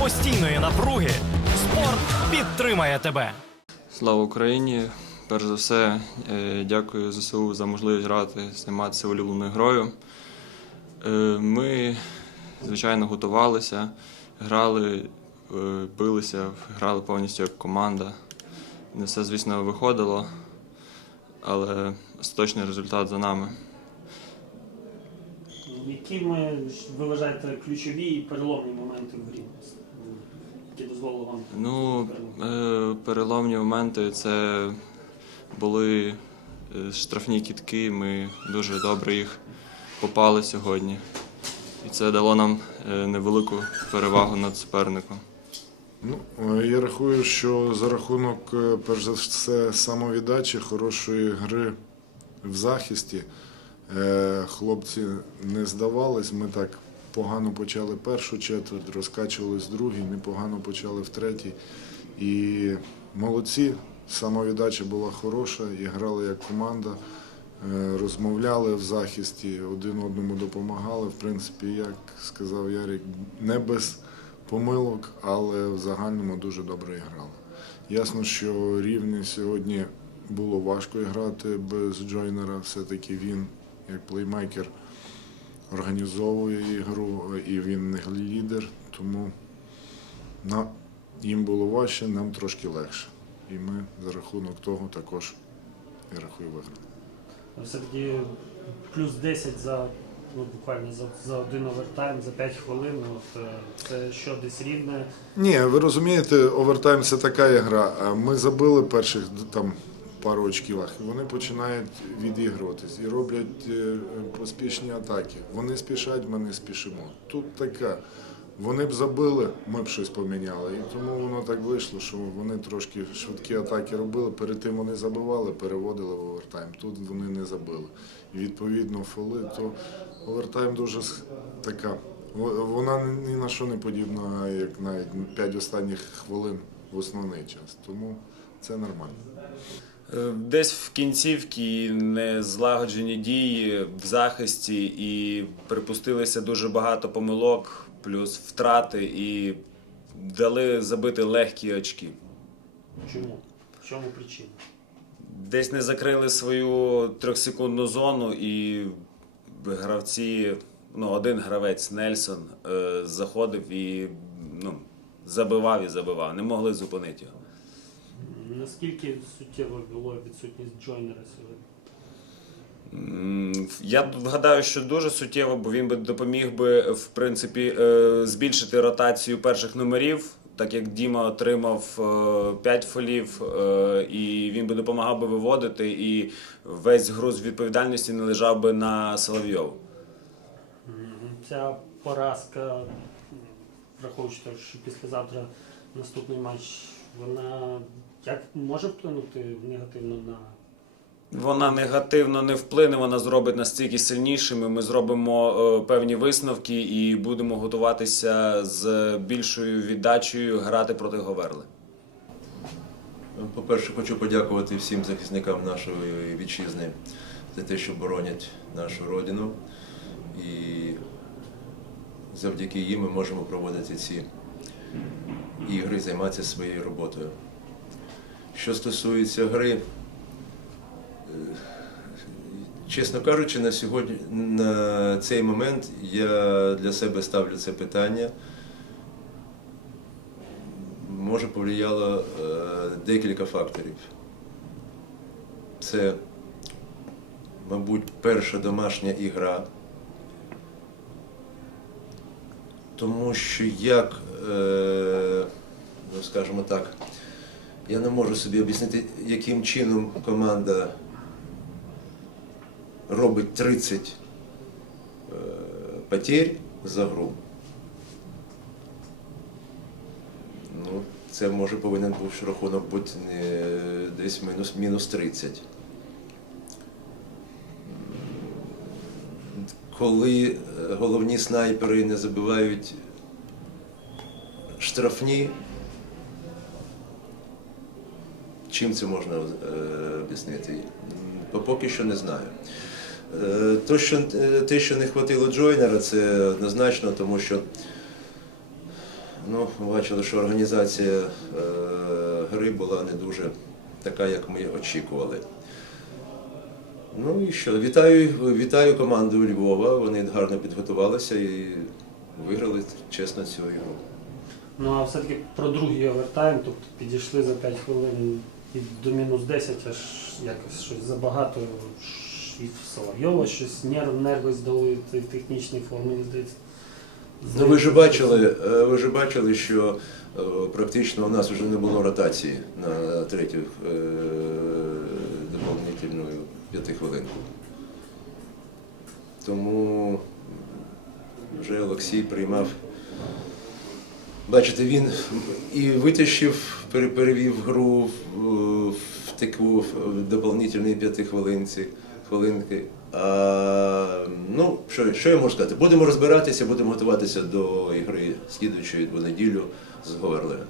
постійної напруги спорт підтримає тебе. Слава Україні! Перш за все, е, дякую ЗСУ за можливість грати, займатися улюбленою грою. Е, Ми, звичайно, готувалися, грали, е, билися, грали повністю як команда. Не все, звісно, виходило, але остаточний результат за нами. Якими ви вважаєте ключові і переломні моменти в грі, які дозволили вам? Ну, е, переломні моменти це були е, штрафні кітки. Ми дуже добре їх попали сьогодні. І це дало нам е, невелику перевагу над суперником. Ну, я рахую, що за рахунок, перш за все, самовіддачі, хорошої гри в захисті, хлопці не здавались. Ми так погано почали першу четверть, розкачувались в другій, непогано почали в третій. І молодці, самовіддача була хороша, і грали як команда. Е, Розмовляли в захисті, один одному допомагали. В принципі, як сказав Ярик, не без помилок, але в загальному дуже добре грали. Ясно, що рівні сьогодні було важко грати без Джойнера. Все-таки він, як плеймейкер, організовує ігру, і він не лідер, тому на, їм було важче, нам трошки легше. І ми за рахунок того також, я рахую, виграли. Все-таки плюс 10 за ну, буквально за, за один овертайм, за 5 хвилин. От, е, це що десь рівне. Ні, ви розумієте, овертайм це така гра. Ми забили перших там пару очків, і вони починають відігруватись і роблять е, поспішні атаки. Вони спішать, ми не спішимо. Тут така. Вони б забили, ми б щось поміняли. І тому воно так вийшло, що вони трошки швидкі атаки робили. Перед тим вони забивали, переводили в овертайм. Тут вони не забили. І відповідно фоли, то овертайм дуже така. Вона ні на що не подібна, як навіть 5 останніх хвилин в основний час. Тому це нормально. Десь в кінцівці незлагоджені дії в захисті і припустилися дуже багато помилок, плюс втрати, і дали забити легкі очки. Чому? В чому причина? Десь не закрили свою трьохсекундну зону, і гравці, ну, один гравець Нельсон е, заходив і ну, забивав і забивав. Не могли зупинити його. Наскільки суттєво було відсутність Джойнера сьогодні? Я вгадаю, що дуже суттєво, бо він би допоміг би в принципі е, збільшити ротацію перших номерів, так як Діма отримав 5 фолів, е, і він би допомагав би виводити, і весь груз відповідальності не лежав би на Соловйову. Ця поразка, враховуючи що післязавтра наступний матч, вона як може вплинути негативно на Вона негативно не вплине, вона зробить нас тільки сильнішими. Ми зробимо е, певні висновки і будемо готуватися з більшою віддачею грати проти Говерли. По-перше, хочу подякувати всім захисникам нашої вітчизни за те, що боронять нашу родину. І завдяки їм ми можемо проводити ці ігри, займатися своєю роботою. Що стосується гри, е, чесно кажучи, на сьогодні на цей момент я для себе ставлю це питання може повлияло е, декілька факторів. Це, мабуть, перша домашня ігра. Тому що як, е, скажімо так, я не можу собі об'яснити, яким чином команда робить 30 е, потерь за гру. Ну, це може повинен був рахунок бути десь мінус, мінус 30. Коли е, головні снайпери не забивають штрафні, чим це можна е, об'яснити? Поки що не знаю. Е, То, що, е, те, що не хватило Джойнера, це однозначно, тому що Ну, бачили, що організація е, гри була не дуже така, як ми очікували. Ну і що? Вітаю, вітаю команду Львова. Вони гарно підготувалися і виграли чесно цю ігру. Ну а все-таки про другий овертайм, тобто підійшли за 5 хвилин і до мінус 10, аж якось щось забагато. І Соловйова щось нерв, нерви здали tej технічної форми, здається. Ну ви ж бачили, е, ви ж бачили, що е, практично у нас вже не було ротації на третю е, доповнительну п'ятихвилинку. Тому вже Олексій приймав. Бачите, він і витащив, перевів гру в, таку в п'яти хвилинці. хвилинки. А, ну, що, що я можу сказати? Будемо розбиратися, будемо готуватися до ігри слідуючої неділю з Говерлею.